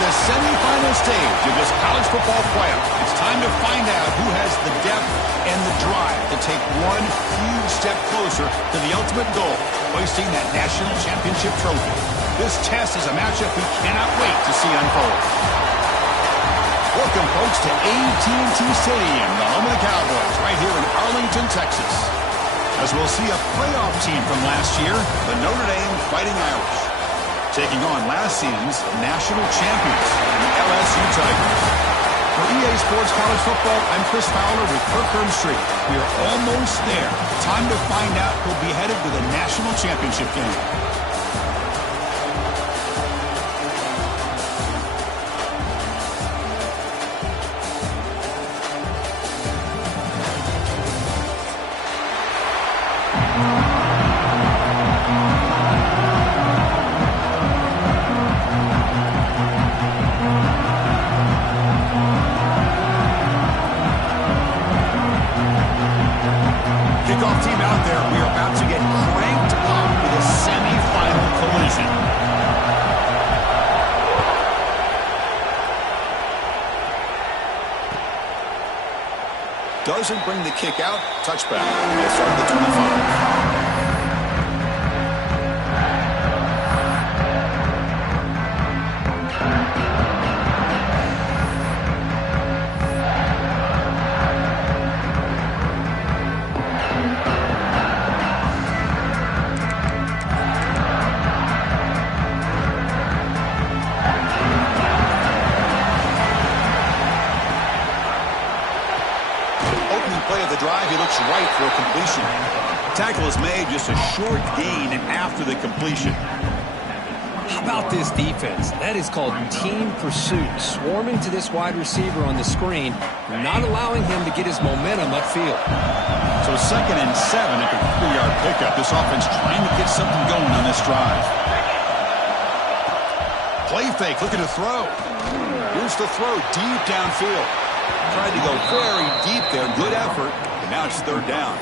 The semifinal stage of this college football playoff. It's time to find out who has the depth and the drive to take one huge step closer to the ultimate goal, hoisting that national championship trophy. This test is a matchup we cannot wait to see unfold. Welcome, folks, to AT&T Stadium, the home of the Cowboys, right here in Arlington, Texas. As we'll see a playoff team from last year, the Notre Dame Fighting Irish, taking on last season's national champions, the LSU Tigers. For EA Sports College Football, I'm Chris Fowler with Kirk Street. We are almost there. Time to find out who'll be headed to the national championship game. Kickoff team out there. We are about to get cranked up with a semi-final collision. Doesn't bring the kick out. Touchback. They'll start at the 25. looks right for a completion. Tackle is made, just a short gain after the completion. How about this defense? That is called team pursuit. Swarming to this wide receiver on the screen, not allowing him to get his momentum upfield. So 2nd and 7 at the 3-yard pickup. This offense trying to get something going on this drive. Play fake, looking to throw. Here's the throw deep downfield. Tried to go very deep there. Good effort. And now it's 3rd down.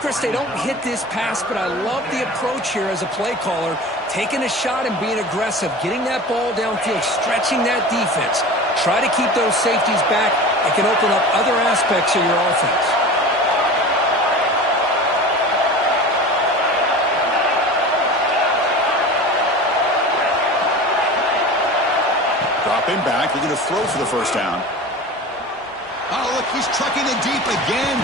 Chris, they don't hit this pass, but I love the approach here as a play caller. Taking a shot and being aggressive, getting that ball downfield, stretching that defense. Try to keep those safeties back. It can open up other aspects of your offense. Dropping back, looking to throw for the 1st down. Oh, look, he's trucking it deep again.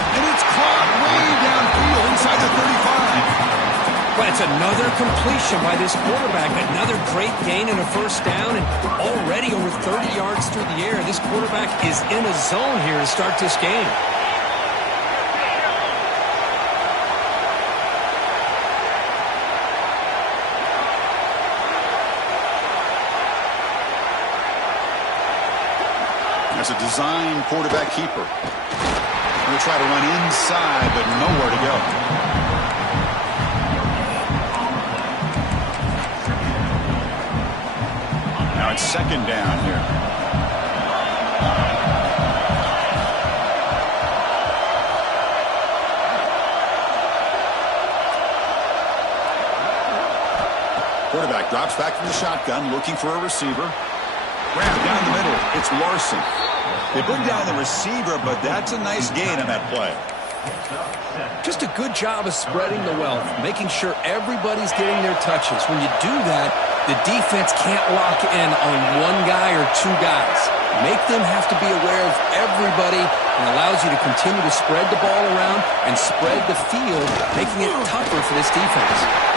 And it's caught way downfield inside the 35. But it's another completion by this quarterback. Another great gain in a 1st down, and already over 30 yards through the air. This quarterback is in a zone here to start this game. That's a design quarterback keeper. Going to try to run inside, but nowhere to go. Now it's 2nd down here. Quarterback drops back from the shotgun, looking for a receiver. Grab down the middle. It's Larson. They bring down the receiver, but that's a nice gain on that play. Just a good job of spreading the wealth, making sure everybody's getting their touches. When you do that, the defense can't lock in on one guy or 2 guys. Make them have to be aware of everybody, and allows you to continue to spread the ball around and spread the field, making it tougher for this defense.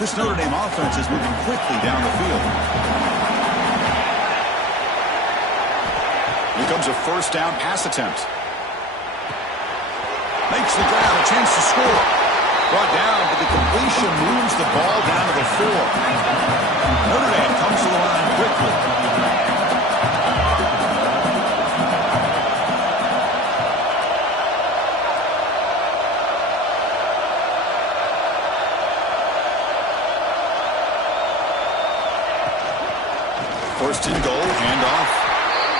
This Notre Dame offense is moving quickly down the field. Here comes a 1st down pass attempt. Makes the grab, a chance to score. Brought down, but the completion moves the ball down to the 4. Notre Dame comes to the line quickly. First and goal, handoff.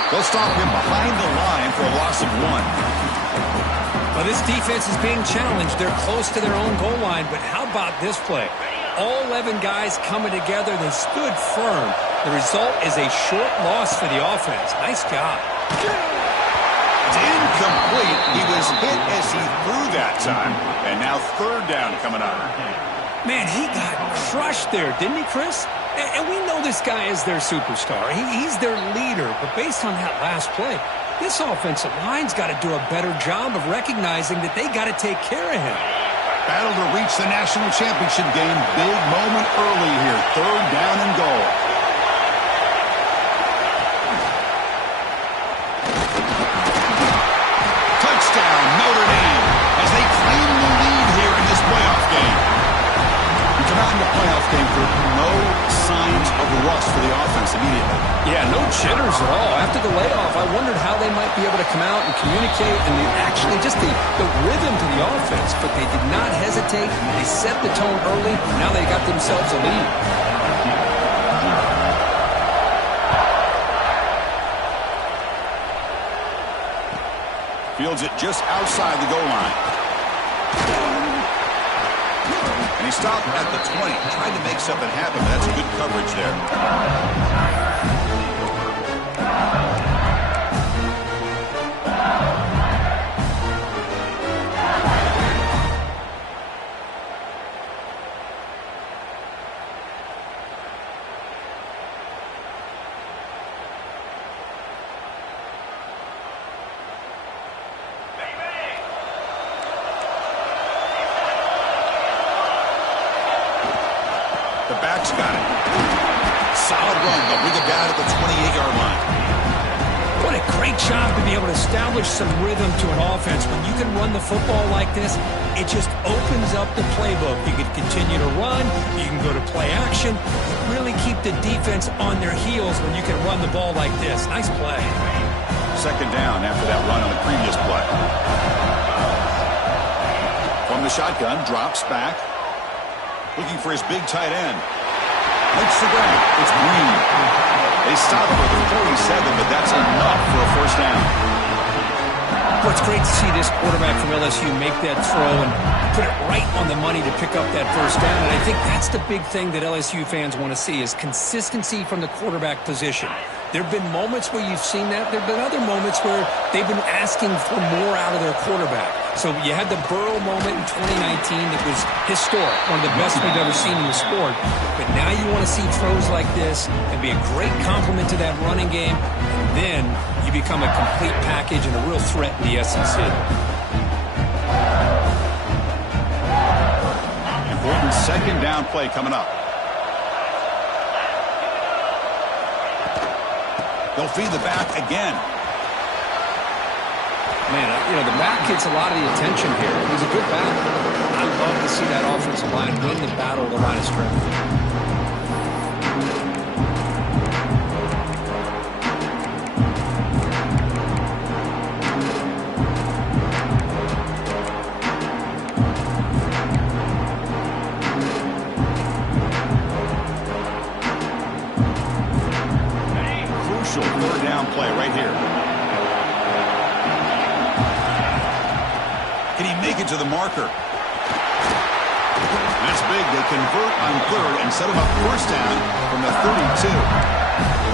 They'll stop him behind the line for a loss of 1. Well, this defense is being challenged. They're close to their own goal line, but how about this play? All 11 guys coming together. They stood firm. The result is a short loss for the offense. Nice job. It's incomplete. He was hit as he threw that time. And now 3rd down coming up. Man, he got crushed there, didn't he, Chris? And we know this guy is their superstar. He's their leader. But based on that last play, this offensive line's got to do a better job of recognizing that they got to take care of him. Battle to reach the national championship game. Big moment early here. 3rd down and goal. Touchdown, Notre Dame, as they claim the lead here in this playoff game. We come out in the playoff game for no signs of rust for the offense immediately. Yeah, no jitters at all. After the layoff, I wondered how they might be able to come out and communicate and actually just the rhythm to the offense. But they did not hesitate. They set the tone early. Now they got themselves a lead. Fields it just outside the goal line. And he stopped at the 20. Tried to make something happen, but that's good coverage there. quarterback's got it. Solid run. They'll bring it down at the 28-yard line. What a great job to be able to establish some rhythm to an offense. When you can run the football like this, it just opens up the playbook. You can continue to run. You can go to play action. Really keep the defense on their heels when you can run the ball like this. Nice play. Second down after that run on the previous play. From the shotgun, drops back. Looking for his big tight end. Makes the grab. It's Green. They stop him at the 47, but that's enough for a first down. Well, it's great to see this quarterback from LSU make that throw and put it right on the money to pick up that first down. And I think that's the big thing that LSU fans want to see is consistency from the quarterback position. There have been moments where you've seen that. There have been other moments where they've been asking for more out of their quarterback. So you had the Burrow moment in 2019 that was historic, one of the best we've ever seen in the sport. But now you want to see throws like this and be a great complement to that running game. And then you become a complete package and a real threat in the SEC. Important second down play coming up. They'll feed the back again. Man, the back gets a lot of the attention here. It was a good battle. I love to see that offensive line win the battle of the line of scrimmage. Third down play right here. Can he make it to the marker? That's big. They convert on third and set him up first down from the 32.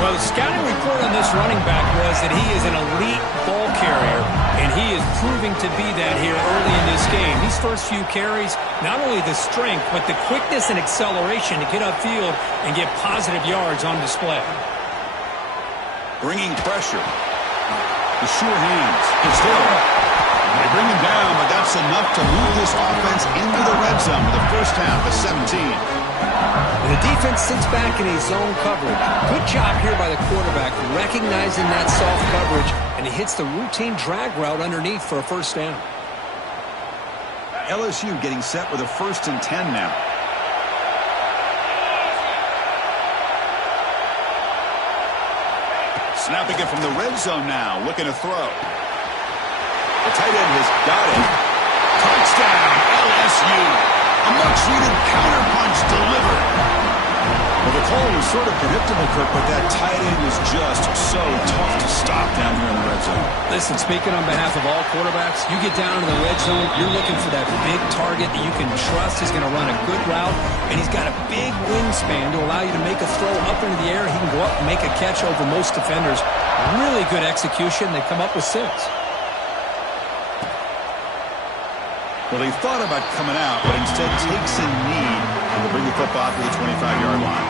Well, the scouting report on this running back was that he is an elite ball carrier, and he is proving to be that here early in this game. These first few carries, not only the strength, but the quickness and acceleration to get upfield and get positive yards on display. Bringing pressure. The sure hands. It's still. They bring him down, but that's enough to move this offense into the red zone with the first half of 17. And the defense sits back in a zone coverage. Good job here by the quarterback recognizing that soft coverage, and he hits the routine drag route underneath for a first down. LSU getting set with a 1st and 10 now. Snapping it from the red zone now, looking to throw. The tight end has got it. Touchdown, LSU. A much-needed counterpunch delivered. Well, the call was sort of predictable, Kirk, but that tight end was just so tough to stop down here in the red zone. Listen, speaking on behalf of all quarterbacks, you get down to the red zone, you're looking for that big target that you can trust is going to run a good route, and he's got a big wingspan to allow you to make a throw up into the air. He can go up and make a catch over most defenders. Really good execution. They come up with 6. Well, he thought about coming out, but instead takes a knee to bring the football to the 25-yard line.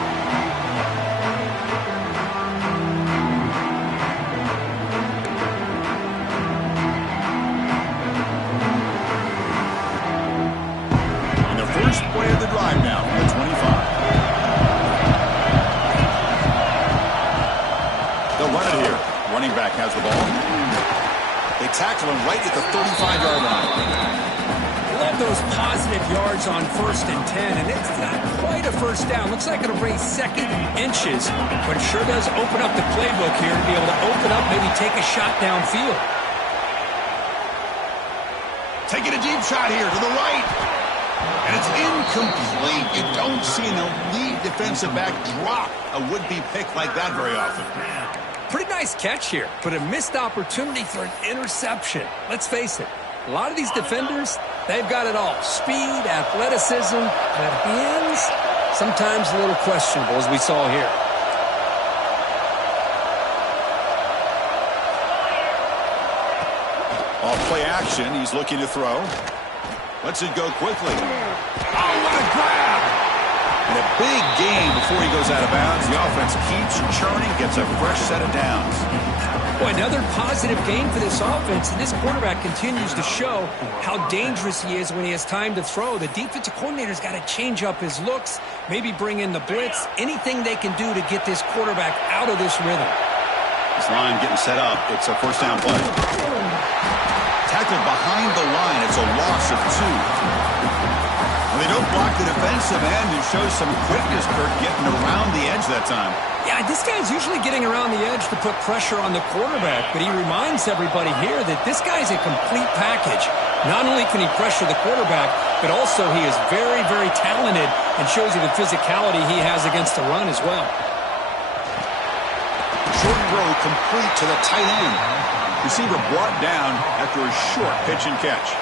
And the first play of the drive now from the 25. They'll run it here. Running back has the ball. They tackle him right at the 35-yard line. Love those positive yards on 1st and 10, and it's not quite a first down. Looks like it'll bring 2nd inches, but it sure does open up the playbook here to be able to open up, maybe take a shot downfield. Taking a deep shot here to the right. And it's incomplete. You don't see an elite defensive back drop a would-be pick like that very often. Pretty nice catch here, but a missed opportunity for an interception. Let's face it, a lot of these defenders, they've got it all. Speed, athleticism, but hands, sometimes a little questionable, as we saw here. Off play action, he's looking to throw. Lets it go quickly. Oh, what a grab! And a big gain before he goes out of bounds. The offense keeps churning, gets a fresh set of downs. Boy, another positive game for this offense, and this quarterback continues to show how dangerous he is when he has time to throw. The defensive coordinator's got to change up his looks, maybe bring in the blitz, anything they can do to get this quarterback out of this rhythm. This line getting set up. It's a first down play. Tackled behind the line. It's a loss of 2. They don't block the defensive end and shows some quickness, Kirk, getting around the edge that time. Yeah, this guy's usually getting around the edge to put pressure on the quarterback, but he reminds everybody here that this guy's a complete package. Not only can he pressure the quarterback, but also he is very, very talented and shows you the physicality he has against the run as well. Short throw complete to the tight end. Receiver brought down after a short pitch and catch.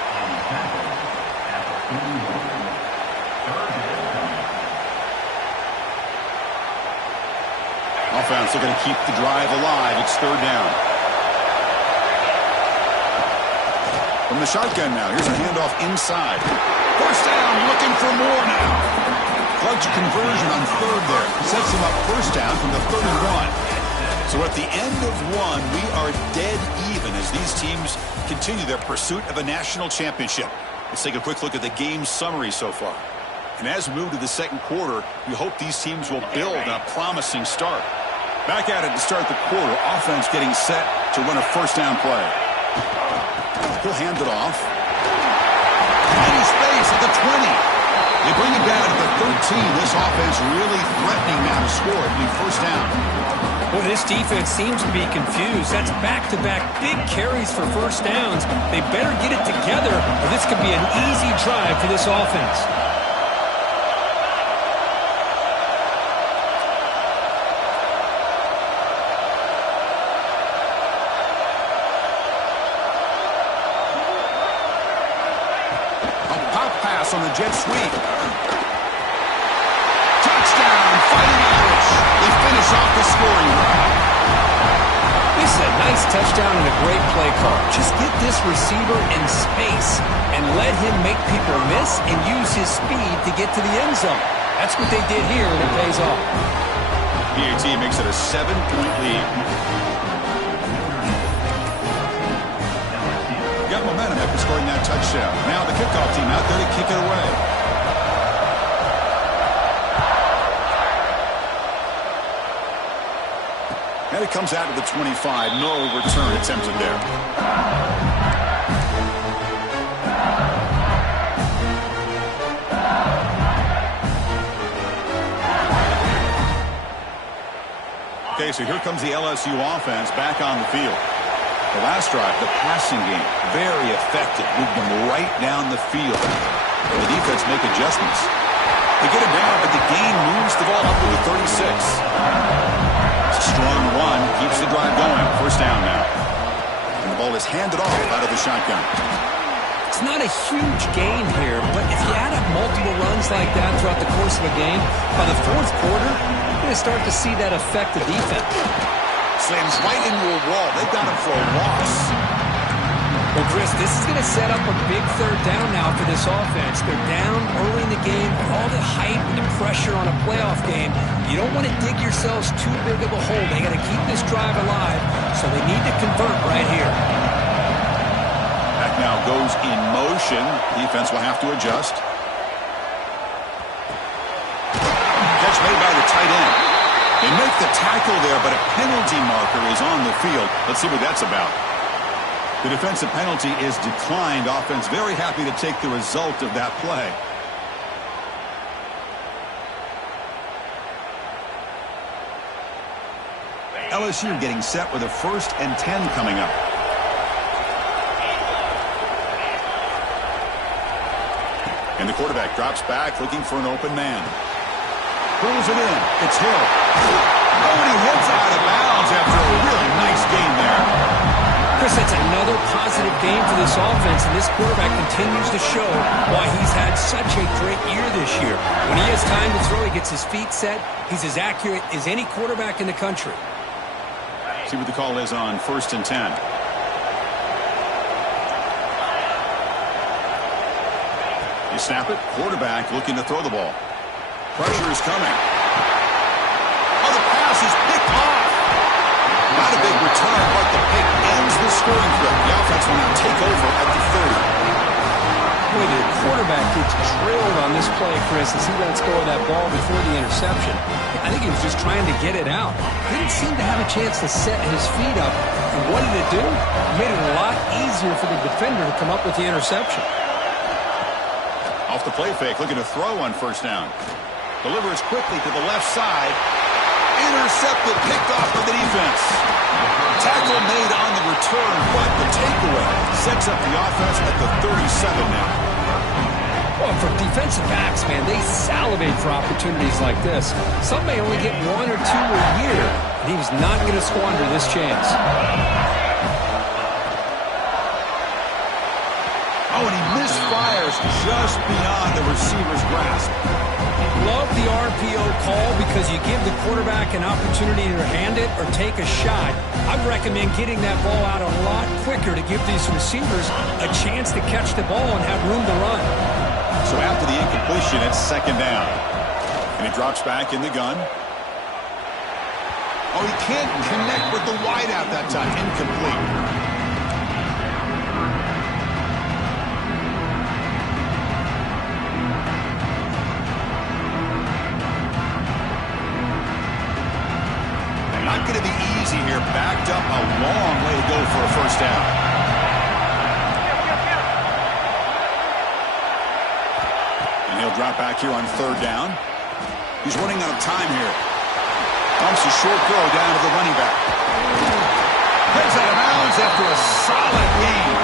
Offense looking to keep the drive alive. It's third down. From the shotgun now. Here's a handoff inside. First down, looking for more now. Clutch conversion on third there. Sets him up first down from the 31. So at the end of one, we are dead even as these teams continue their pursuit of a national championship. Let's take a quick look at the game summary so far. And as we move to the second quarter, we hope these teams will build on a promising start. Back at it to start the quarter. Offense getting set to run a first down play. He'll hand it off. Empty space at the 20. They bring it down to the 13. This offense really threatening now to score at the first down. Well, this defense seems to be confused. That's back-to-back big carries for first downs. They better get it together, or this could be an easy drive for this offense. On the jet sweep. Touchdown, Fighting Irish. They finish off the scoring drive. This is a nice touchdown and a great play call. Just get this receiver in space and let him make people miss and use his speed to get to the end zone. That's what they did here, and it pays off. PAT makes it a 7-point lead. Got momentum after scoring that touchdown. Now the kickoff team out there to kick it away. And it comes out to the 25. No return attempted there. Okay, so here comes the LSU offense back on the field. The last drive, the passing game, very effective. Moved them right down the field. And the defense make adjustments. They get it down, but the gain moves the ball up to the 36. It's a strong run, keeps the drive going. First down now. And the ball is handed off out of the shotgun. It's not a huge gain here, but if you add up multiple runs like that throughout the course of a game, by the fourth quarter, you're going to start to see that affect the defense. Slams right into a wall. They've got him for a loss. Well, Chris, this is going to set up a big third down now for this offense. They're down early in the game. All the hype and the pressure on a playoff game. You don't want to dig yourselves too big of a hole. They got to keep this drive alive, so they need to convert right here. That now goes in motion. Defense will have to adjust. Catch made by the tight end. They make the tackle there, but a penalty marker is on the field. Let's see what that's about. The defensive penalty is declined. Offense very happy to take the result of that play. LSU getting set with a 1st and 10 coming up. And the quarterback drops back looking for an open man. Pulls it in. It's Hill. Oh, and he heads out of bounds after a really nice game there. Chris, that's another positive game for this offense, and this quarterback continues to show why he's had such a great year this year. When he has time to throw, he gets his feet set. He's as accurate as any quarterback in the country. See what the call is on 1st and 10. You snap it. Quarterback looking to throw the ball. Pressure is coming. Oh, the pass is picked off. Not a big return, but the pick ends the scoring threat. The offense will now take over at the 30. Boy, the quarterback gets drilled on this play, Chris, as he lets go of that ball before the interception. I think he was just trying to get it out. Didn't seem to have a chance to set his feet up. And what did it do? It made it a lot easier for the defender to come up with the interception. Off the play fake, looking to throw on first down. Delivers quickly to the left side. Intercepted, picked off by the defense. Tackle made on the return, but the takeaway sets up the offense at the 37 now. Well, for defensive backs, man, they salivate for opportunities like this. Some may only get one or two a year, and he was not going to squander this chance. Oh, and he misfires just beyond the receiver's grasp. Love the RPO call because you give the quarterback an opportunity to hand it or take a shot. I recommend getting that ball out a lot quicker to give these receivers a chance to catch the ball and have room to run. So after the incompletion, it's second down. And he drops back in the gun. Oh, he can't connect with the wideout that time. Incomplete. Not going to be easy here. Backed up a long way to go for a first down. And he'll drop back here on third down. He's running out of time here. Dumps a short throw down to the running back. Heads out of bounds after a solid gain.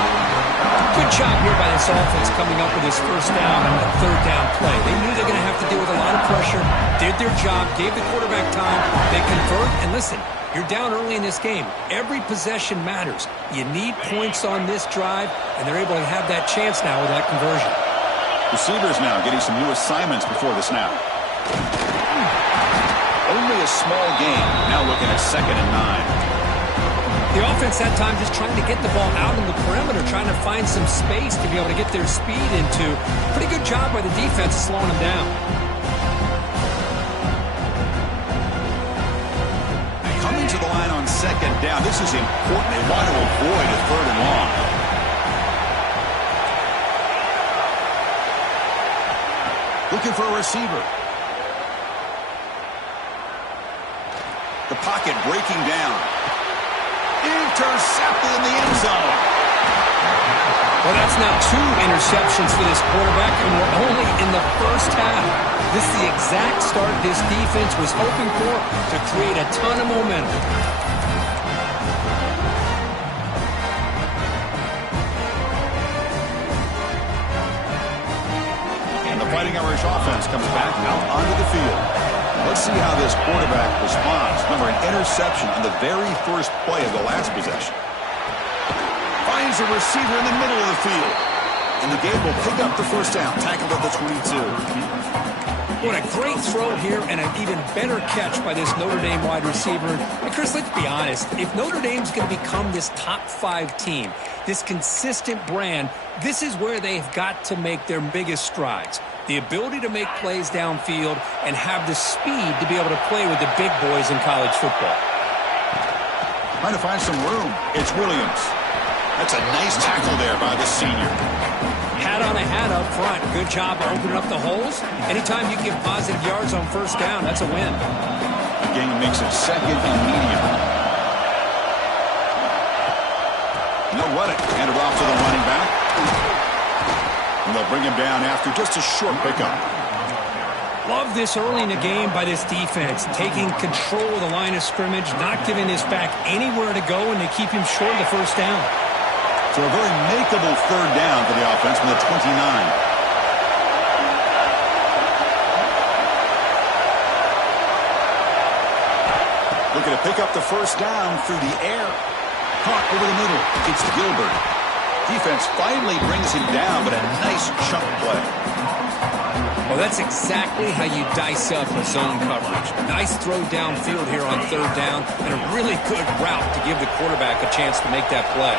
Good job here by this offense coming up with his first down on that third down play. They knew they were going to have to deal with a lot of pressure, did their job, gave the quarterback time, they convert, and listen, you're down early in this game. Every possession matters. You need points on this drive, and they're able to have that chance now with that conversion. Receivers now getting some new assignments before the snap. Only a small gain. Now looking at 2nd and 9. The offense that time just trying to get the ball out on the perimeter, trying to find some space to be able to get their speed into. Pretty good job by the defense slowing them down. Coming to the line on 2nd down. This is important. They want to avoid a 3rd and long. Looking for a receiver. The pocket breaking down. Intercepted in the end zone. Well, that's now 2 interceptions for this quarterback, and we're only in the first half. This is the exact start this defense was hoping for to create a ton of momentum. And the Fighting Irish offense comes back out onto the field. Let's see how this quarterback responds. Remember, an interception on the very first play of the last possession. Finds a receiver in the middle of the field. And the game will pick up the first down. Tackled at the 22. What a great throw here and an even better catch by this Notre Dame wide receiver. And Chris, let's be honest. If Notre Dame's going to become this top 5 team, this consistent brand, this is where they've got to make their biggest strides. The ability to make plays downfield and have the speed to be able to play with the big boys in college football. Trying to find some room. It's Williams. That's a nice tackle there by the senior. Hat on a hat up front. Good job opening up the holes. Anytime you get positive yards on first down, that's a win. The game makes it 2nd and medium. They'll run it. Hand it off to the running back. And they'll bring him down after just a short pickup. Love this early in the game by this defense. Taking control of the line of scrimmage, not giving this back anywhere to go, and they keep him short of the first down. So a very makeable 3rd down for the offense from the 29. Looking to pick up the first down through the air. Caught over the middle. It's Gilbert. Defense finally brings him down, but a nice chunk play. Well, that's exactly how you dice up a zone coverage. Nice throw downfield here on 3rd down, and a really good route to give the quarterback a chance to make that play.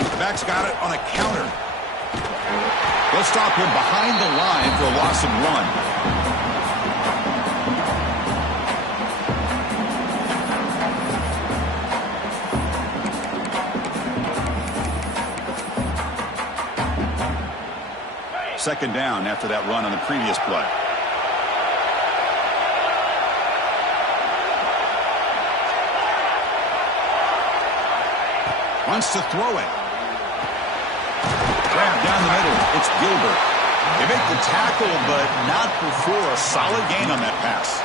The back's got it on a counter. Let's stop him behind the line for a loss of 1. Second down after that run on the previous play. Wants to throw it. Grab down the middle. It's Gilbert. They make the tackle, but not before a solid gain on that pass.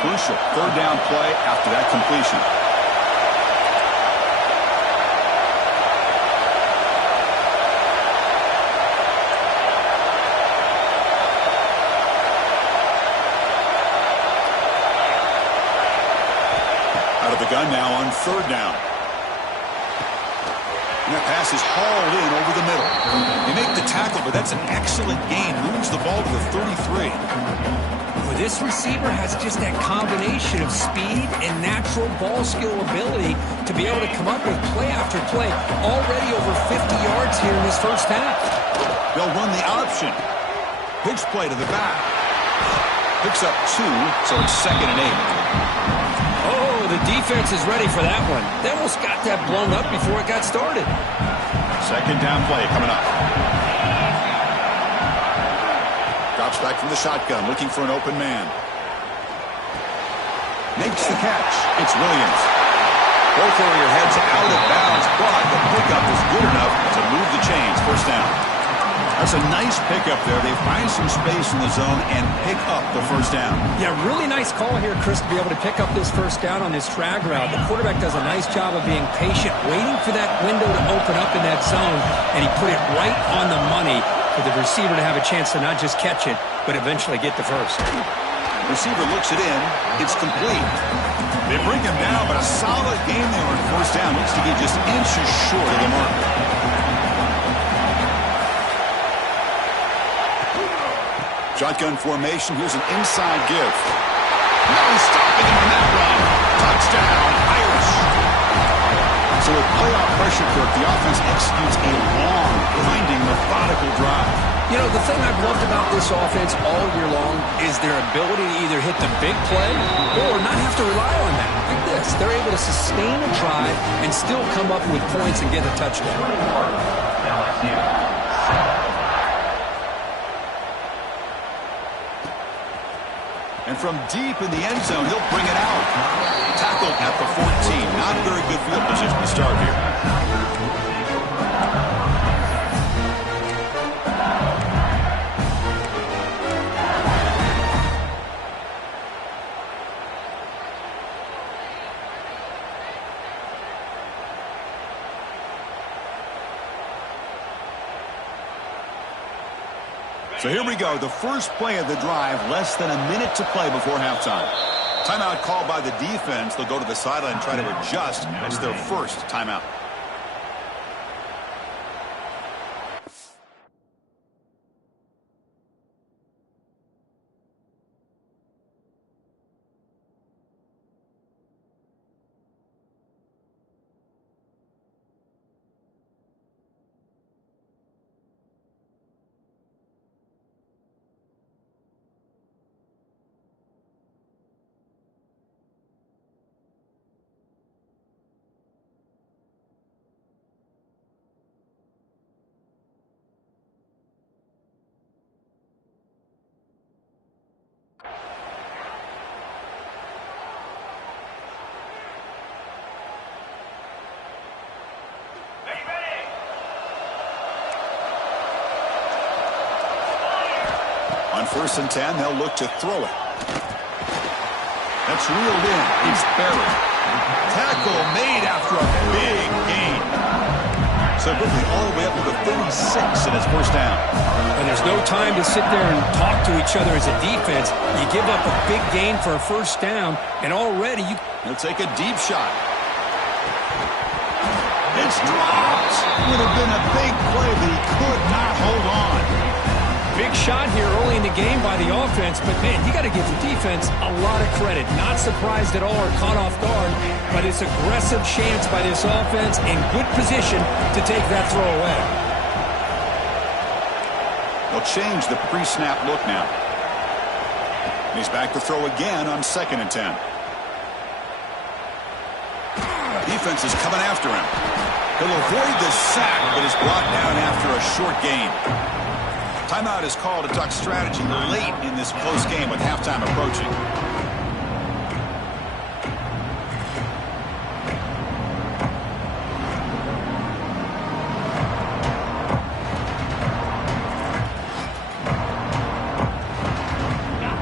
Crucial third down play after that completion. Out of the gun now on third down. And that pass is hauled in over the middle. They make the tackle, but that's an excellent gain. Moves the ball to the 33. Well, this receiver has just that combination of speed and natural ball skill ability to be able to come up with play after play. Already over 50 yards here in this first half. They'll run the option. Pitch play to the back. Picks up 2, so it's 2nd and 8. Oh, the defense is ready for that one. They almost got that blown up before it got started. Second down play coming up. Drops back from the shotgun, looking for an open man. Makes the catch. It's Williams. Ball carrier heads out of bounds, but the pickup is good enough to move the chains. First down. That's a nice pickup there. They find some space in the zone and pick up the first down. Yeah, really nice call here, Chris, to be able to pick up this first down on this drag route. The quarterback does a nice job of being patient, waiting for that window to open up in that zone, and he put it right on the money for the receiver to have a chance to not just catch it, but eventually get the first. Receiver looks it in. It's complete. They bring him down, but a solid game there on first down. Needs to be just inches short of the mark. Shotgun formation. Here's an inside give. No stopping him on that run. Touchdown, Irish. So with playoff pressure, Kirk, the offense executes a long, grinding, methodical drive. You know, the thing I've loved about this offense all year long is their ability to either hit the big play or not have to rely on that. Like this, they're able to sustain a drive and still come up with points and get a touchdown. And from deep in the end zone, he'll bring it out. Tackled at the 14. Not very good field position to start here. So here we go, the first play of the drive, less than a minute to play before halftime. Timeout called by the defense. They'll go to the sideline and try to adjust. It's their first timeout. On 1st and 10, they'll look to throw it. That's reeled in. It's buried. Tackle made after a big gain. So quickly all the way up to the 36 in his first down. And there's no time to sit there and talk to each other as a defense. You give up a big gain for a first down, and already you... He'll take a deep shot. It's dropped. Would have been a big play, but he could not hold on. Big shot here early in the game by the offense, but man, you got to give the defense a lot of credit. Not surprised at all or caught off guard, but it's aggressive chance by this offense in good position to take that throw away. They'll change the pre-snap look now. He's back to throw again on 2nd and 10. defense is coming after him. He'll avoid the sack, but is brought down after a short gain. Timeout is called to duck strategy late in this close game with halftime approaching.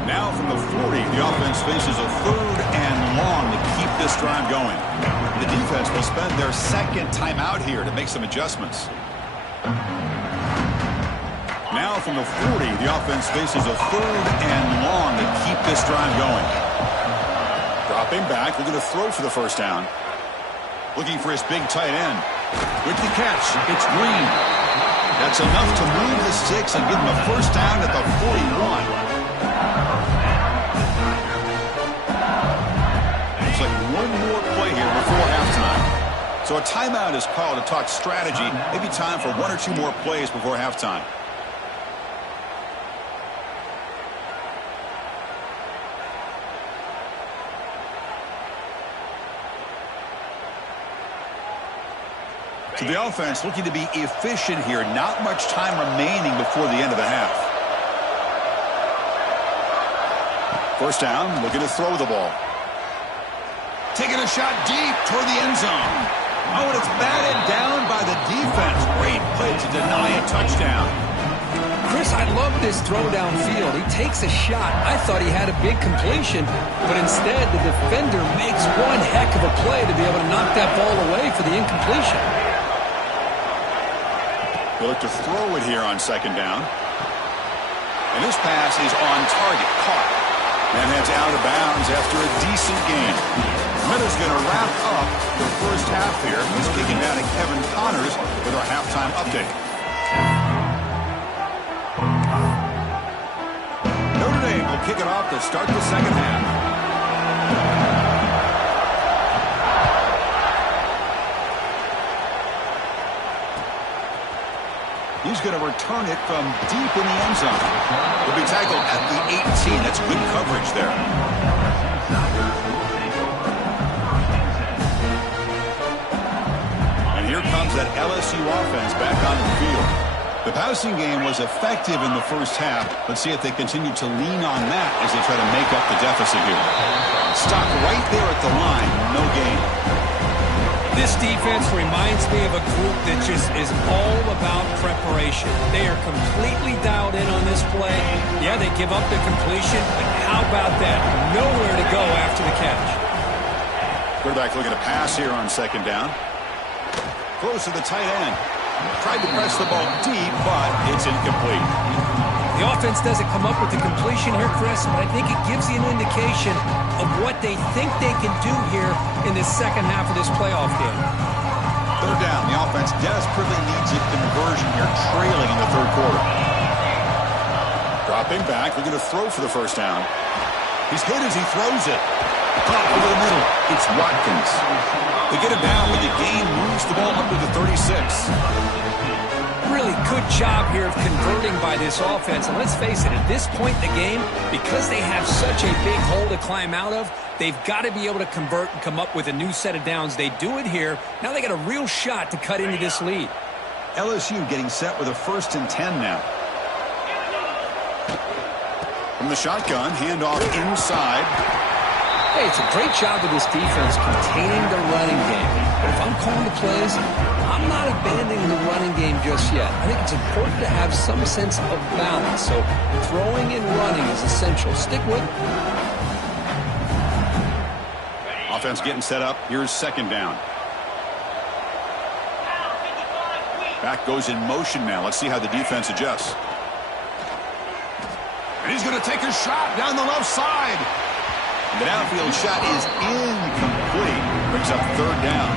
Now from the 40, the offense faces a 3rd and long to keep this drive going. The defense will spend their second timeout here to make some adjustments. Now from the 40, the offense faces a 3rd and long to keep this drive going. Dropping back, looking to throw for the first down. Looking for his big tight end. With the catch, it's Green. That's enough to move the sticks and give him a first down at the 41. Looks like one more play here before halftime. So a timeout is called to talk strategy. Maybe time for 1 or 2 more plays before halftime. So the offense looking to be efficient here. Not much time remaining before the end of the half. First down, looking to throw the ball. Taking a shot deep toward the end zone. Oh, and it's batted down by the defense. Great play to deny a touchdown. Chris, I love this throw downfield. He takes a shot. I thought he had a big completion, but instead the defender makes one heck of a play to be able to knock that ball away for the incompletion. They look to throw it here on second down. And this pass is on target, caught. And heads out of bounds after a decent gain. Miller's going to wrap up the first half here. He's kicking down to Kevin Connors with our halftime update. Notre Dame will kick it off to start the second half. He's going to return it from deep in the end zone. He'll be tackled at the 18. That's good coverage there. And here comes that LSU offense back on the field. The passing game was effective in the first half. Let's see if they continue to lean on that as they try to make up the deficit here. Stopped right there at the line. No gain. This defense reminds me of a group that just is all about preparation. They are completely dialed in on this play. Yeah, they give up the completion, but how about that? Nowhere to go after the catch. Quarterback looking to pass here on second down. Close to the tight end. Tried to press the ball deep, but it's incomplete. The offense doesn't come up with the completion here, Chris, but I think it gives you an indication of what they think they can do here in the second half of this playoff game. Third down. The offense desperately needs a conversion here, trailing in the third quarter. Dropping back. We're going to throw for the first down. He's hit as he throws it. Caught over the middle. It's Watkins. They get him down, but the gain moves the ball up to the 36. Really good job here of converting by this offense. And let's face it, at this point in the game, because they have such a big hole to climb out of, they've got to be able to convert and come up with a new set of downs. They do it here. Now they got a real shot to cut into this lead. LSU getting set with a 1st and 10 now. From the shotgun, handoff inside. Hey, it's a great job of this defense containing the running game. But if I'm calling the plays, I'm not abandoning the running game just yet. I think it's important to have some sense of balance. So throwing and running is essential. Stick with it. Offense getting set up. Here's second down. Back goes in motion now. Let's see how the defense adjusts. And he's going to take a shot down the left side. The downfield shot is incomplete. Brings up third down.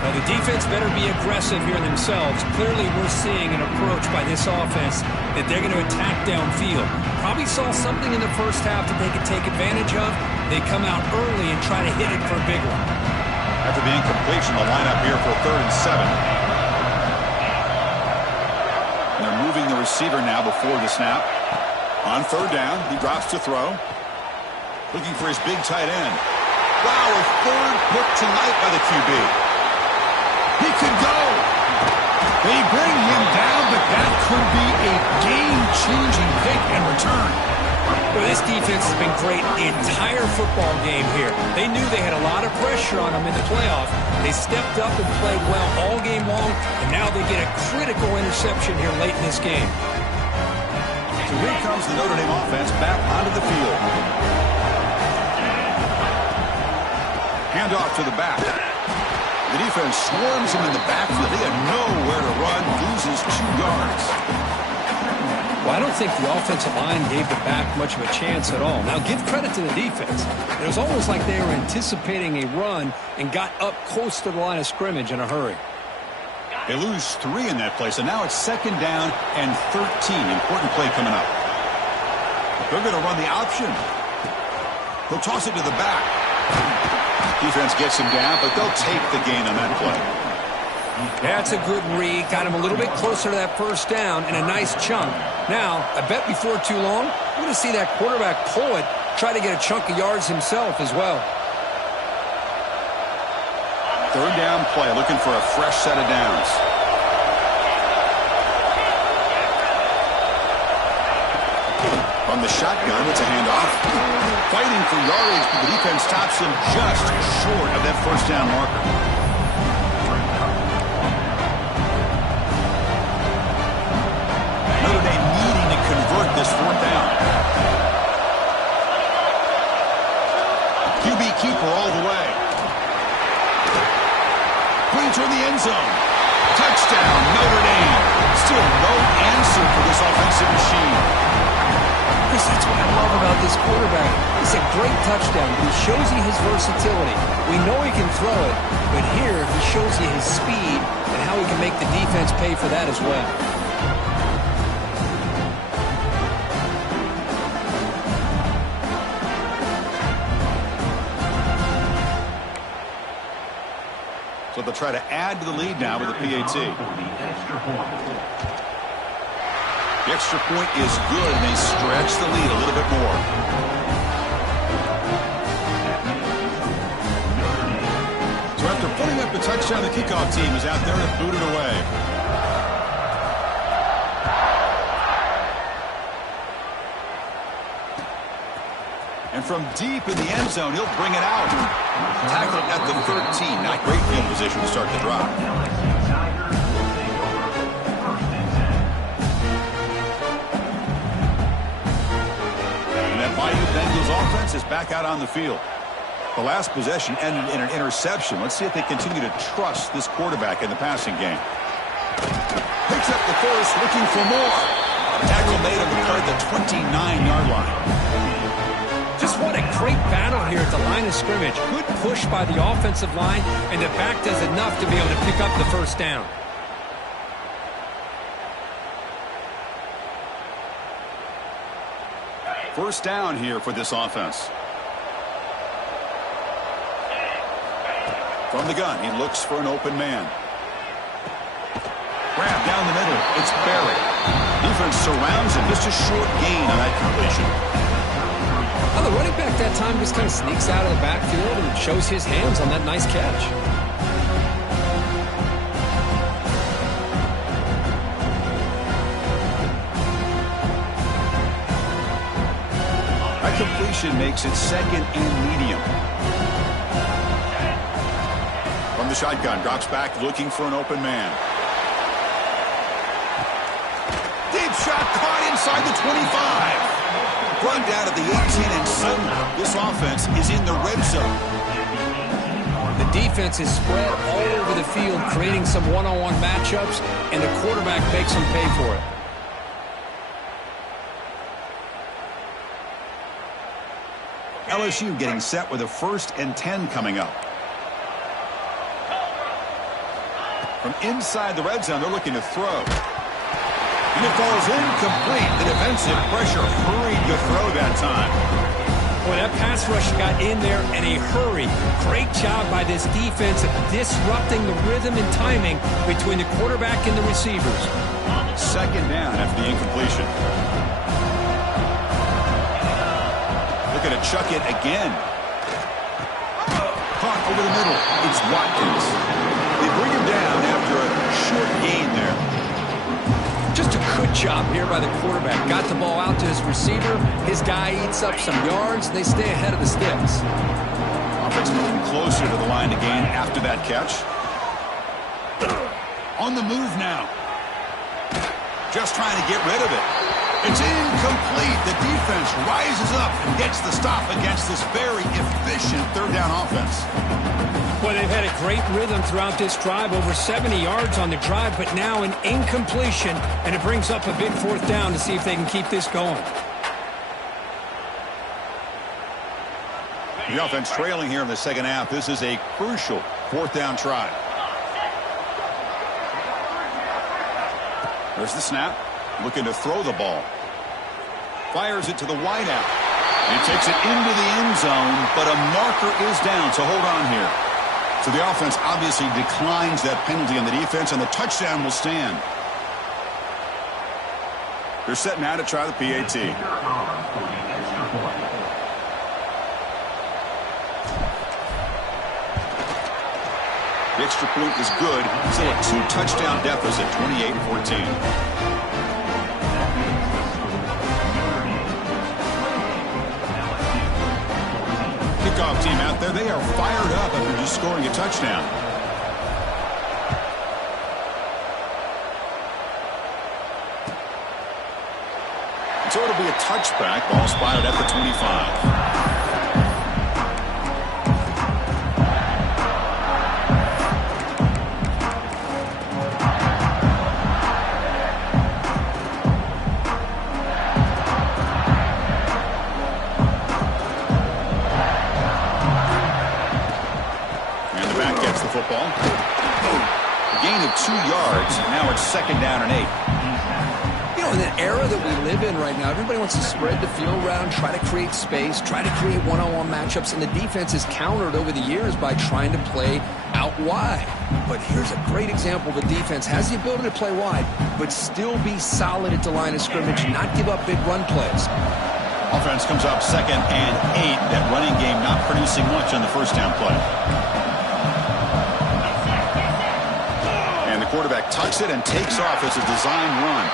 Well, the defense better be aggressive here themselves. Clearly, we're seeing an approach by this offense that they're going to attack downfield. Probably saw something in the first half that they could take advantage of. They come out early and try to hit it for a big one. After the incompletion, the lineup here for 3rd and 7. And they're moving the receiver now before the snap. On third down, he drops to throw. Looking for his big tight end. Wow, a third pick tonight by the QB. He could go. They bring him down, but that could be a game-changing pick in return. Well, this defense has been great the entire football game here. They knew they had a lot of pressure on them in the playoff. They stepped up and played well all game long, and now they get a critical interception here late in this game. So here comes the Notre Dame offense back onto the field. Handoff to the back. The defense swarms him in the backfield. They have nowhere to run. Loses 2 yards. Well, I don't think the offensive line gave the back much of a chance at all. Now, give credit to the defense. It was almost like they were anticipating a run and got up close to the line of scrimmage in a hurry. They lose 3 in that play, so now it's 2nd down and 13. Important play coming up. They're going to run the option. He'll toss it to the back. Defense gets him down, but they'll take the gain on that play. That's a good read. Got him a little bit closer to that first down and a nice chunk. Now, I bet before too long, we're going to see that quarterback pull it, try to get a chunk of yards himself as well. 3rd down play, looking for a fresh set of downs. From the shotgun, it's a handoff. Fighting for yardage, but the defense stops him just short of that first down marker. Notre Dame needing to convert this 4th down. QB keeper all the way. Clean toward the end zone. Touchdown, Notre Dame. Still no answer for this offensive machine. Chris, that's what I love about this quarterback. It's a great touchdown, but he shows you his versatility. We know he can throw it, but here he shows you his speed and how he can make the defense pay for that as well. So they'll try to add to the lead now with a PAT. The extra point is good, and they stretch the lead a little bit more. So after putting up a touchdown, the kickoff team is out there to boot it away. And from deep in the end zone, he'll bring it out. Tackled at the 13. Not great field position to start the drive. Bengals offense is back out on the field. The last possession ended in an interception. Let's see if they continue to trust this quarterback in the passing game. Picks up the first, looking for more. Tackle made on the play at the 29-yard line. Just what a great battle here at the line of scrimmage. Good push by the offensive line, and the back does enough to be able to pick up the first down. First down here for this offense. From the gun, he looks for an open man. Grab down the middle. It's Barry. Defense surrounds him. Just a short gain on that completion. Well, the running back that time just kind of sneaks out of the backfield and shows his hands on that nice catch. Completion makes it 2nd and medium. From the shotgun, drops back looking for an open man. Deep shot caught inside the 25. Run down at the 18, and suddenly this offense is in the red zone. The defense is spread all over the field, creating some one-on-one matchups, and the quarterback makes them pay for it. LSU getting set with a 1st and 10 coming up. From inside the red zone, they're looking to throw. And it falls incomplete. The defensive pressure hurried to throw that time. Boy, that pass rush got in there in a hurry. Great job by this defense of disrupting the rhythm and timing between the quarterback and the receivers. 2nd down after the incompletion. Looking to chuck it again. over the middle. It's Watkins. They bring him down after a short gain there. Just a good job here by the quarterback. Got the ball out to his receiver. His guy eats up some yards. They stay ahead of the sticks. Offense moving closer to the line to gain after that catch. On the move now. Just trying to get rid of it. It's incomplete. The defense rises up and gets the stop against this very efficient third down offense. Well, they've had a great rhythm throughout this drive, over 70 yards on the drive, but now an incompletion, and it brings up a big fourth down to see if they can keep this going. The offense trailing here in the second half. This is a crucial fourth down try. There's the snap. Looking to throw the ball. Fires it to the wideout. He takes it into the end zone, but a marker is down, so hold on here. So the offense obviously declines that penalty on the defense, and the touchdown will stand. They're set now to try the PAT. The extra point is good. Still a two-touchdown deficit, 28-14. Kickoff team out there. They are fired up after just scoring a touchdown. So it'll be a touchback. Ball spotted at the 25. Football. A gain of 2 yards. Now it's second down and 8. You know, in the era that we live in right now, everybody wants to spread the field around, try to create space, try to create one-on-one matchups, and the defense is countered over the years by trying to play out wide. But here's a great example. The defense has the ability to play wide, but still be solid at the line of scrimmage, not give up big run plays. Offense comes up second and 8. That running game not producing much on the first down play. Quarterback tucks it and takes off as a design run.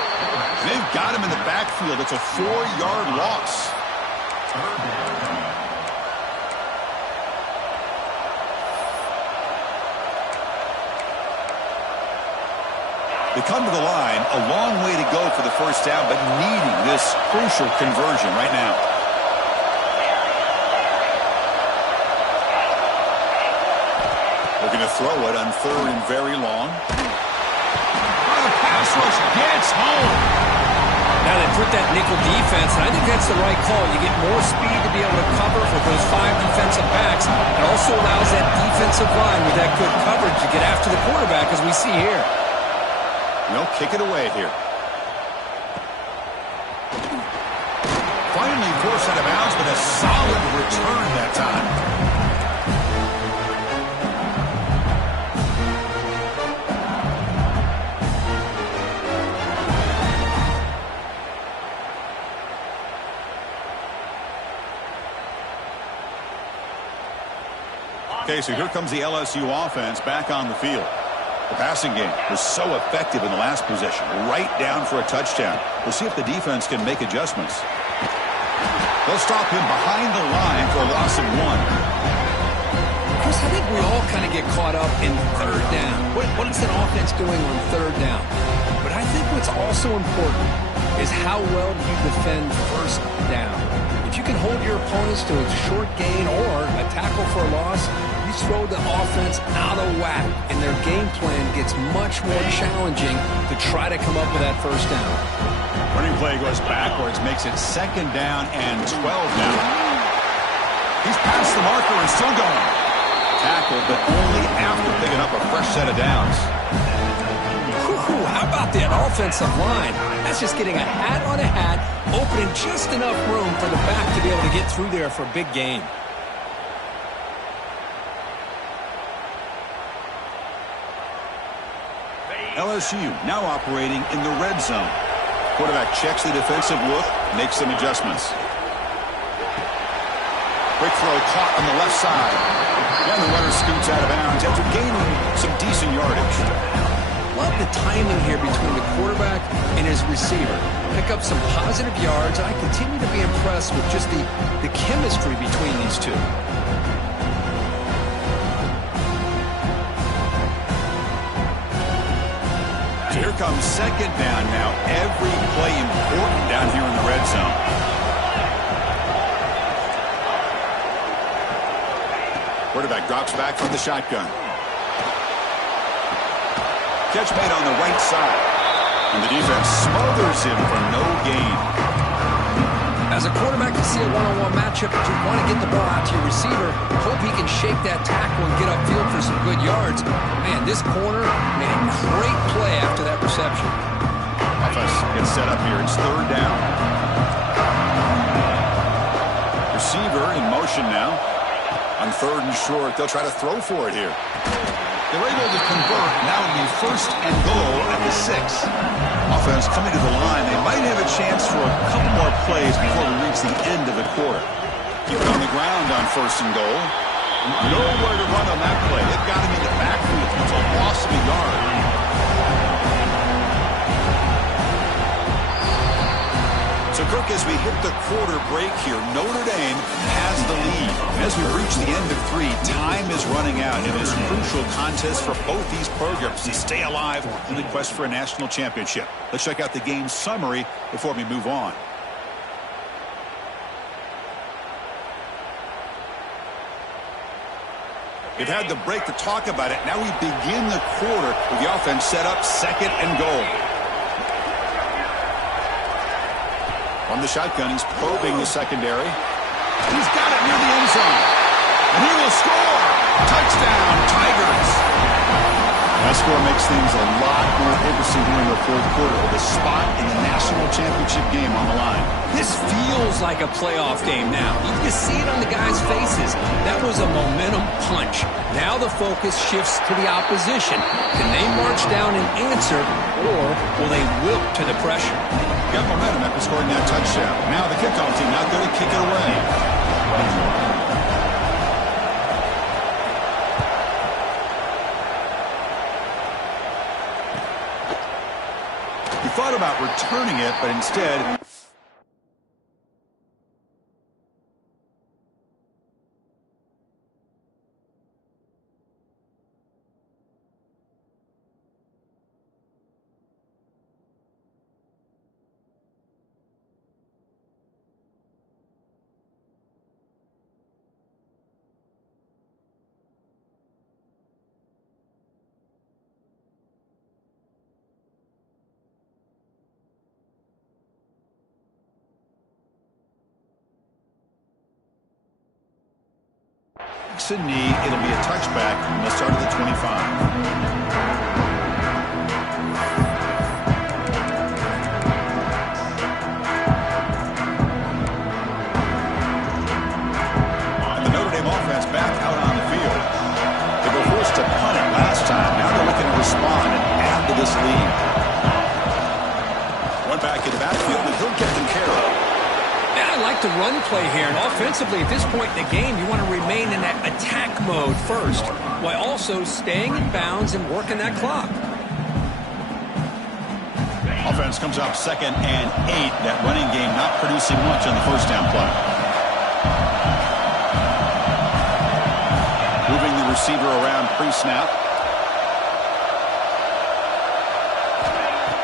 They've got him in the backfield. It's a 4-yard loss. They come to the line, a long way to go for the first down, but needing this crucial conversion right now. Looking to throw it on third and very long. Pass rush gets home. Now they put that nickel defense, and I think that's the right call. You get more speed to be able to cover for those 5 defensive backs. It also allows that defensive line with that good coverage to get after the quarterback, as we see here. They'll kick it away here. Finally forced out of bounds, but a solid return that time. Okay, so here comes the LSU offense back on the field. The passing game was so effective in the last possession, right down for a touchdown. We'll see if the defense can make adjustments. They'll stop him behind the line for a loss of 1. Chris, I think we all kind of get caught up in third down. What is that offense doing on third down? But I think what's also important is how well do you defend first down. If you can hold your opponents to a short gain or a tackle for a loss, you throw the offense out of whack, and their game plan gets much more challenging to try to come up with that first down. Running play goes backwards, makes it second down and 12 now. He's past the marker and still going. Tackle, but only after picking up a fresh set of downs. How about that offensive line? That's just getting a hat on a hat, opening just enough room for the back to be able to get through there for a big gain. LSU now operating in the red zone. Quarterback checks the defensive look, makes some adjustments. Quick throw caught on the left side. And the runner scoots out of bounds after gaining some decent yardage. Love the timing here between the quarterback and his receiver. Pick up some positive yards. I continue to be impressed with just the chemistry between these two. Here comes second down now. Every play important down here in the red zone. Quarterback drops back from the shotgun. Catch made on the right side. And the defense smothers him for no gain. As a quarterback, to see a one-on-one matchup, you want to get the ball out to your receiver. Hope he can shake that tackle and get upfield for some good yards. Man, this corner made a great play after that reception. Offense gets set up here. It's third down. Receiver in motion now. On third and short, they'll try to throw for it here. They're able to convert. Now it'll be first and goal at the 6. Offense coming to the line. They might have a chance for a couple more plays before we reach the end of the quarter. Keep it on the ground on first and goal. Nowhere to run on that play. They've got him in the backfield. It's a loss of a yard. So, Kirk, as we hit the quarter break here, Notre Dame has the lead. As we reach the end of 3, time is running out in this crucial contest for both these programs to stay alive in the quest for a national championship. Let's check out the game summary before we move on. We've had the break to talk about it. Now we begin the quarter with the offense set up second and goal. From the shotgun, he's probing the secondary. He's got it near the end zone. And he will score. Touchdown, Tigers. That score makes things a lot more interesting here in the fourth quarter with a spot in the national championship game on the line. This feels like a playoff game now. You can see it on the guys' faces. That was a momentum punch. Now the focus shifts to the opposition. Can they march down and answer, or will they wilt to the pressure? Got momentum after scoring that touchdown. Now the kickoff team not going to kick it away. He thought about returning it, but instead... Knee, it'll be a touchback from the start of the 25. And the Notre Dame offense back out on the field. They were forced to punt it last time. Now they're looking to respond and add to this lead. One back in the backfield, and he'll get them care of. I like the run play here, and offensively at this point in the game, you want to remain in that attack mode first, while also staying in bounds and working that clock. Offense comes up second and 8. That running game not producing much on the first down play. Moving the receiver around pre-snap.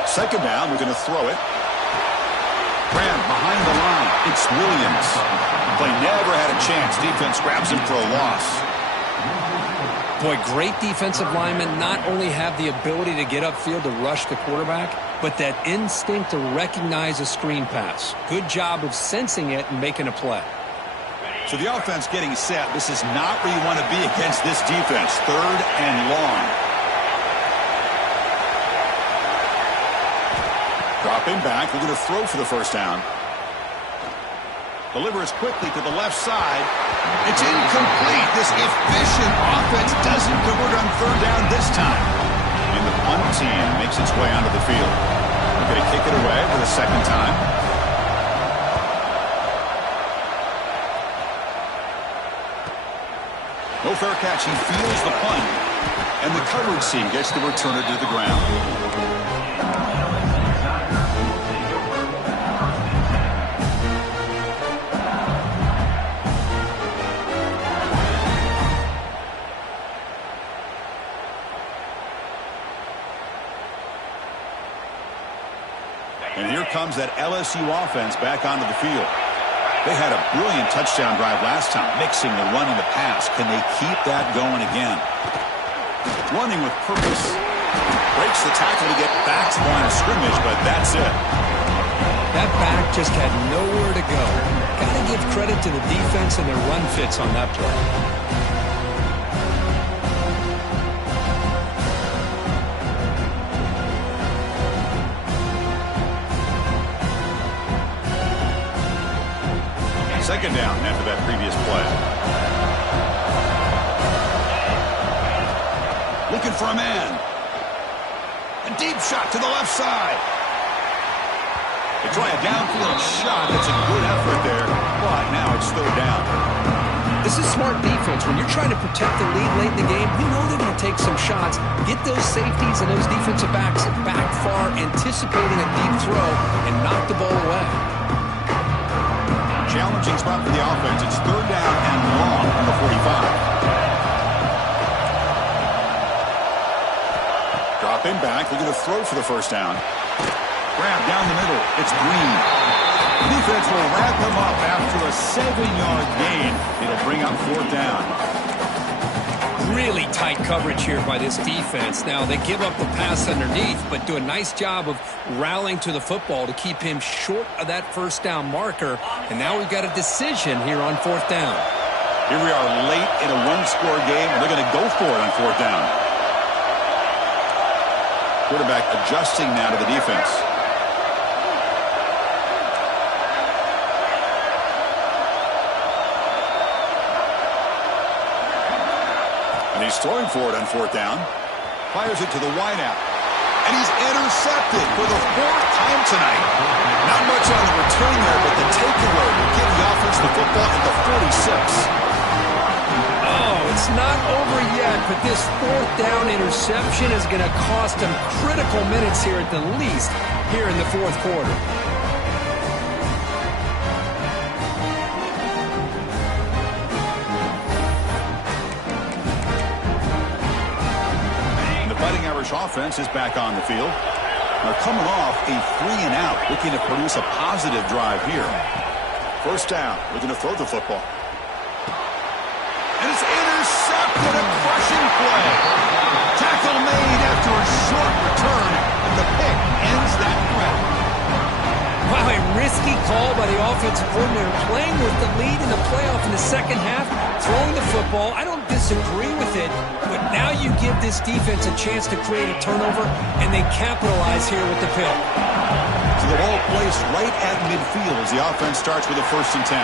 Second down, we're going to throw it. Graham behind the line. It's Williams. Play never had a chance. Defense grabs him for a loss. Boy, great defensive linemen not only have the ability to get upfield to rush the quarterback, but that instinct to recognize a screen pass. Good job of sensing it and making a play. So the offense getting set. This is not where you want to be against this defense. Third and long. Dropping back. We're going to throw for the first down. Delivers quickly to the left side. It's incomplete. This efficient offense doesn't convert on third down this time. And the punt team makes its way onto the field. They're going to kick it away for the second time. No fair catch. He feels the punt. And the coverage team gets the returner to the ground. And here comes that LSU offense back onto the field. They had a brilliant touchdown drive last time, mixing the run and the pass. Can they keep that going again? Running with purpose. Breaks the tackle to get back to the line of scrimmage, but that's it. That back just had nowhere to go. Got to give credit to the defense and their run fits on that play. Second down after that previous play. Looking for a man. A deep shot to the left side. They try a downfield shot. That's a good effort there, but now it's third down. This is smart defense. When you're trying to protect the lead late in the game, you know they're going to take some shots. Get those safeties and those defensive backs back far, anticipating a deep throw, and knock the ball away. Challenging spot for the offense. It's third down and long on the 45. Dropping back, looking to throw for the first down. Grab down the middle. It's Green. The defense will wrap him up after a 7-yard gain. It'll bring up fourth down. Really tight coverage here by this defense. Now, they give up the pass underneath, but do a nice job of rallying to the football to keep him short of that first down marker. And now we've got a decision here on fourth down. Here we are late in a one-score game, and they're going to go for it on fourth down. Quarterback adjusting now to the defense. And he's throwing for it on fourth down. Fires it to the wideout. And he's intercepted for the fourth time tonight. Not much on the return there, but the takeaway will give the offense the football at the 46. Oh, it's not over yet, but this fourth down interception is going to cost him critical minutes here at the least here in the fourth quarter. Offense is back on the field. Now coming off a 3-and-out, looking to produce a positive drive here. First down, looking to throw the football. And it's intercepted, a crushing play. Tackle made after a short return, and the pick ends that threat. Wow, a risky call by the offensive coordinator, playing with the lead in the playoff in the second half, throwing the football. I don't disagree with it, but now you give this defense a chance to create a turnover, and they capitalize here with the pick. So the ball placed right at midfield as the offense starts with a 1st and 10.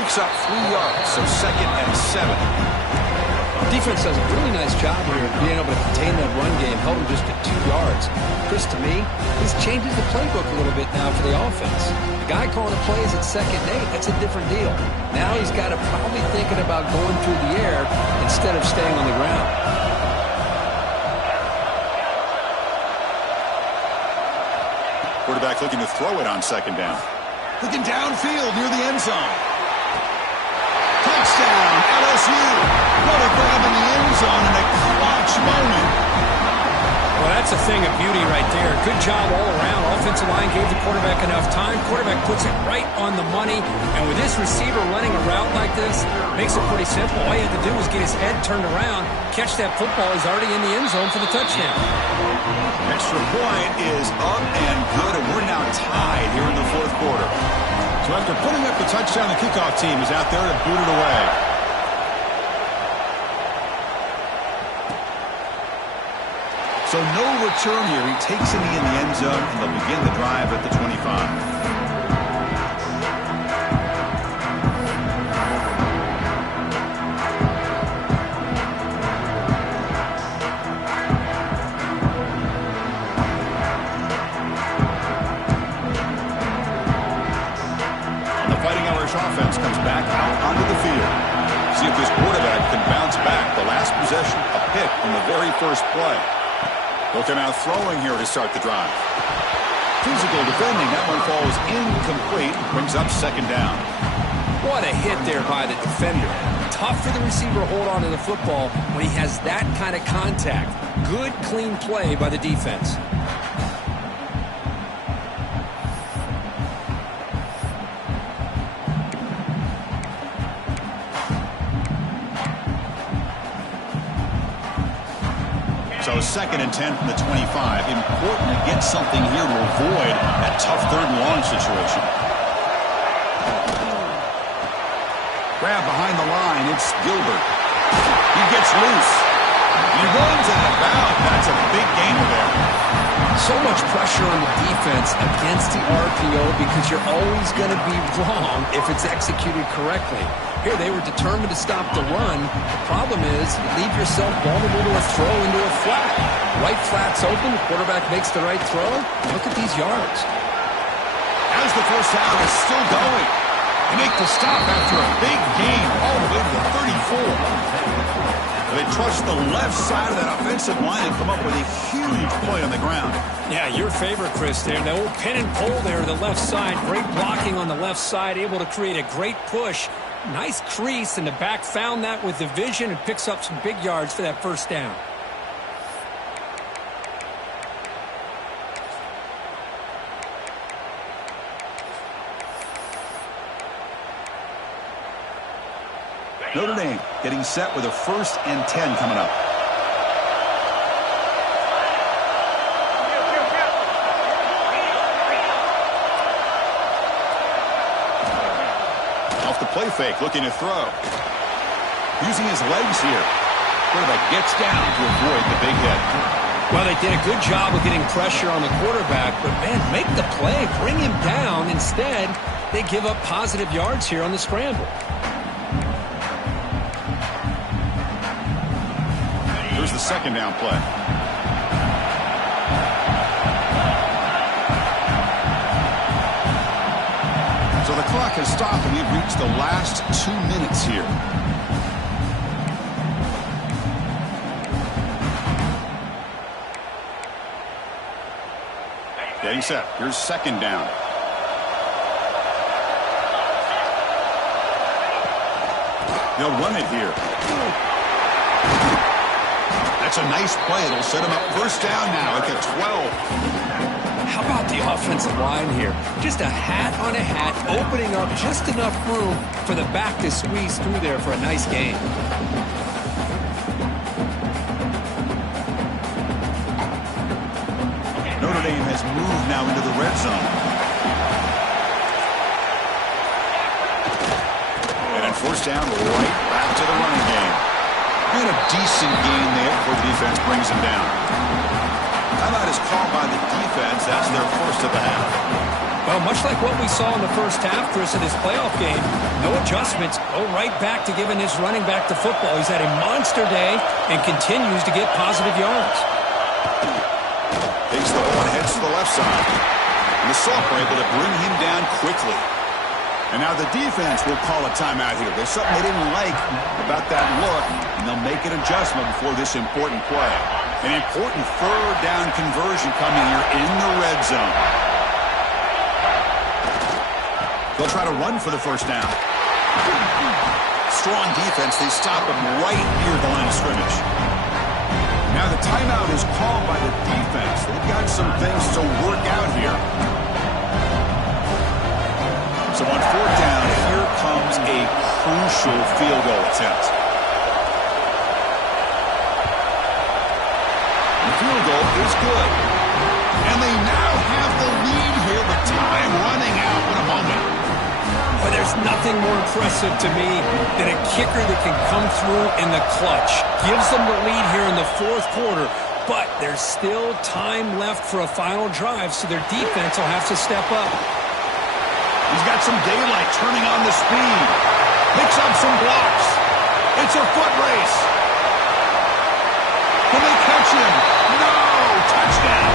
Picks up 3 yards, so 2nd and 7. Defense does a really nice job here of being able to contain that run game, held him just at 2 yards. Chris, to me, this changes the playbook a little bit now for the offense. The guy calling the plays at 2nd and 8, that's a different deal. Now he's got to probably thinking about going through the air instead of staying on the ground. Quarterback looking to throw it on 2nd down. Looking downfield near the end zone. Touchdown, LSU. What a grab in the end zone in a clutch moment. Well, that's a thing of beauty right there. Good job all around. Offensive line gave the quarterback enough time. Quarterback puts it right on the money. And with this receiver running a route like this, makes it pretty simple. All you have to do is get his head turned around, catch that football. He's already in the end zone for the touchdown. Extra point is up and good, and we're now tied here in the fourth quarter. So after putting up the touchdown, the kickoff team is out there to boot it away. So no return here. He takes it in the end zone, and they'll begin the drive at the 25. Offense comes back out onto the field. pick on the very first play. They'll come out throwing here to start the drive. Physical defending. That one falls incomplete. Brings up second down. What a hit there by the defender. Tough for the receiver to hold on to the football when he has that kind of contact. Good, clean play by the defense. So 2nd and 10 from the 25. Important to get something here to avoid that tough 3rd and long situation. Grab behind the line. It's Gilbert. He gets loose. He runs out of bounds. That's a big gainer there. So much pressure on the defense against the RPO because you're always going to be wrong if it's executed correctly. Here they were determined to stop the run. The problem is you leave yourself vulnerable to a throw into a flat. Right flat's open, the quarterback makes the right throw. Look at these yards. As the first down is still going. They make the stop after a big gain all the way to the 34. They trust the left side of that offensive line and come up with a huge play on the ground. Yeah, your favorite, Chris, there. The old pin and pull there to the left side. Great blocking on the left side, able to create a great push. Nice crease, and the back found that with the vision and picks up some big yards for that first down. Notre Dame getting set with a 1st and 10 coming up. Off the play fake, looking to throw. Using his legs here. Quarterback gets down to avoid the big hit. Well, they did a good job of getting pressure on the quarterback, but, man, make the play. Bring him down. Instead, they give up positive yards here on the scramble. Here's the 2nd down play. So the clock has stopped, and we've reached the last 2 minutes here. Getting set. Here's 2nd down. They'll run it here. That's a nice play. It'll set him up 1st down now at the 12. How about the offensive line here? Just a hat on a hat, opening up just enough room for the back to squeeze through there for a nice gain. Notre Dame has moved now into the red zone. And on 1st down, right back to the running game. And a decent gain there before the defense brings him down. Timeout is called by the defense. That's their 1st of the half. Well, much like what we saw in the first half, Chris, in this playoff game, no adjustments. Go right back to giving his running back the football. He's had a monster day and continues to get positive yards. Takes the ball and heads to the left side. And the Soft are able to bring him down quickly. And now the defense will call a timeout here. There's something they didn't like about that look, and they'll make an adjustment before this important play. An important 3rd down conversion coming here in the red zone. They'll try to run for the 1st down. Strong defense. They stop him right near the line of scrimmage. Now the timeout is called by the defense. They've got some things to work out here. So on 4th down, here comes a crucial field goal attempt. The field goal is good. And they now have the lead here, but time running out. What a moment. But there's nothing more impressive to me than a kicker that can come through in the clutch. Gives them the lead here in the 4th quarter, but there's still time left for a final drive, so their defense will have to step up. He's got some daylight turning on the speed. Picks up some blocks. It's a foot race. Can they catch him? No! Touchdown!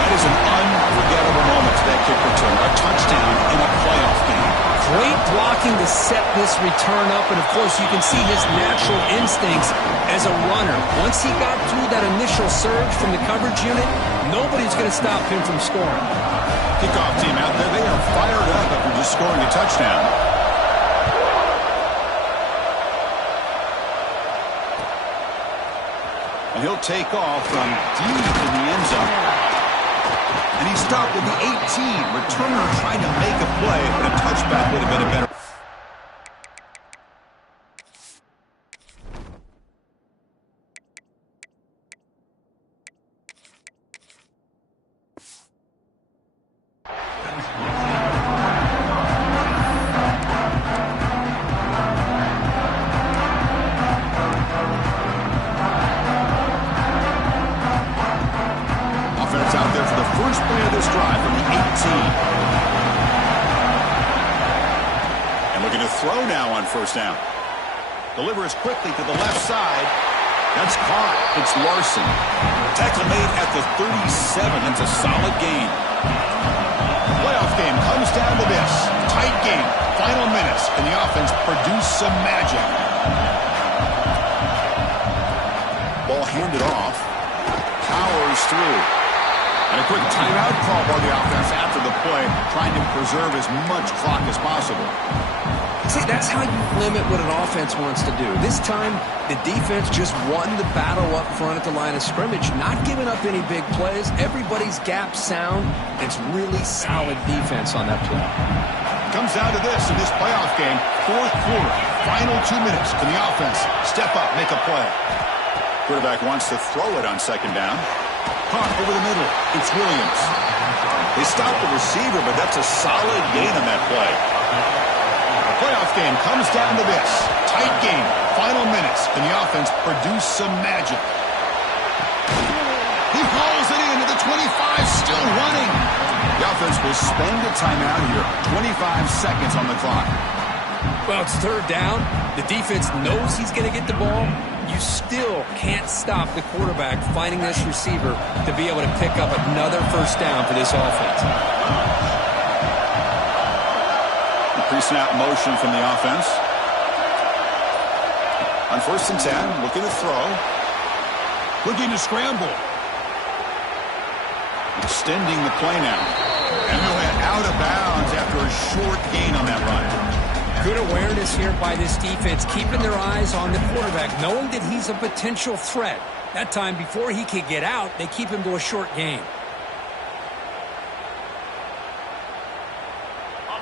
That is an unforgettable moment for that kick return. A touchdown in a playoff game. Great block looking to set this return up, and of course you can see his natural instincts as a runner. Once he got through that initial surge from the coverage unit, nobody's going to stop him from scoring. Kickoff team out there, they are fired up after just scoring a touchdown. And he'll take off from deep in the end zone. And he stopped at the 18. Returner trying to make a play, but a touchback would have been a better. Out there for the first play of this drive from the 18. And looking to throw now on first down. Delivers quickly to the left side. That's caught. It's Larson. Tackle made at the 37. That's a solid gain. Playoff game comes down to this. Tight game. Final minutes. Can the offense produce some magic? Ball handed off. Powers through. And a quick timeout call by the offense after the play, trying to preserve as much clock as possible. See, that's how you limit what an offense wants to do. This time, the defense just won the battle up front at the line of scrimmage, not giving up any big plays. Everybody's gap sound. It's really solid defense on that play. Comes down to this in this playoff game, fourth quarter, final 2 minutes. Can the offense step up, make a play? Quarterback wants to throw it on second down. Caught over the middle. It's Williams. They stopped the receiver, but that's a solid gain on that play. Playoff game comes down to this. Tight game. Final minutes. Can the offense produce some magic? He hauls it into the 25, still running. The offense will spend a timeout here. 25 seconds on the clock. Well, it's third down. The defense knows he's going to get the ball. You still can't stop the quarterback finding this receiver to be able to pick up another first down for this offense. The pre-snap motion from the offense. On first and 10, looking to throw. Looking to scramble. Extending the play now. And he went out of bounds after a short gain on that run. Good awareness here by this defense, keeping their eyes on the quarterback, knowing that he's a potential threat. That time, before he could get out, they keep him to a short gain.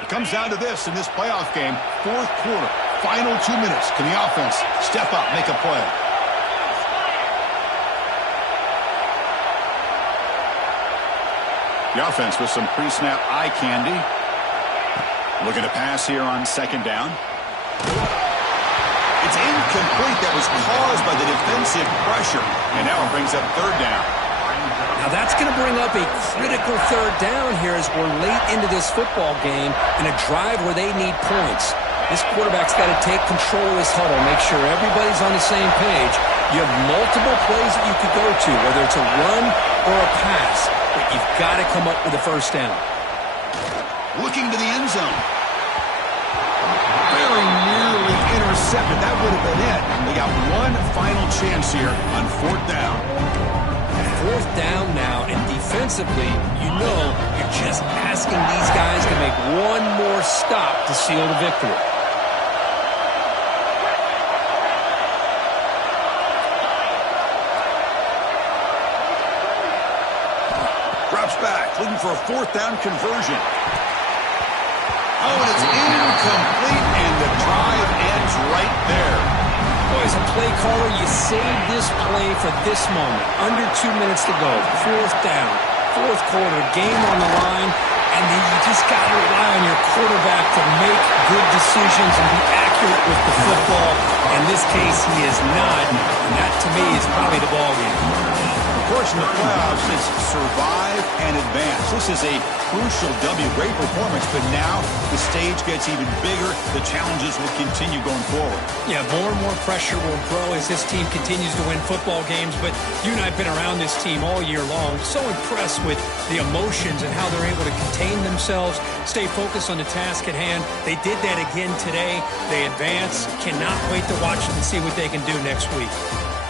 It comes down to this in this playoff game, fourth quarter, final 2 minutes. Can the offense step up, make a play? The offense with some pre-snap eye candy. Looking to pass here on second down. It's incomplete. That was caused by the defensive pressure. And now it brings up third down. Now that's going to bring up a critical third down here as we're late into this football game in a drive where they need points. This quarterback's got to take control of this huddle, make sure everybody's on the same page. You have multiple plays that you could go to, whether it's a run or a pass, but you've got to come up with a first down. Looking to the end zone. Very nearly intercepted. That would have been it. They got one final chance here on fourth down. Fourth down now, and defensively, you know you're just asking these guys to make one more stop to seal the victory. Drops back, looking for a fourth down conversion. Oh, and it's incomplete, and the drive ends right there. Boy, as a play caller, you save this play for this moment. Under 2 minutes to go. Fourth down, fourth quarter, game on the line, and then you just got to rely on your quarterback to make good decisions and be accurate with the football. In this case, he is not, and that to me is probably the ball game. course, in the playoffs, it's survive and advance. This is a crucial W. Great performance, but now the stage gets even bigger. The challenges will continue going forward. Yeah, more and more pressure will grow as this team continues to win football games, but you and I have been around this team all year long. So impressed with the emotions and how they're able to contain themselves, stay focused on the task at hand. They did that again today. They advance. Cannot wait to watch and see what they can do next week.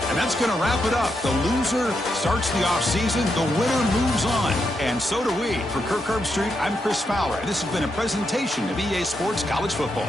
And that's going to wrap it up. The loser starts the offseason. The winner moves on. And so do we. For Kirk Herbstreit, I'm Chris Fowler. This has been a presentation of EA Sports College Football.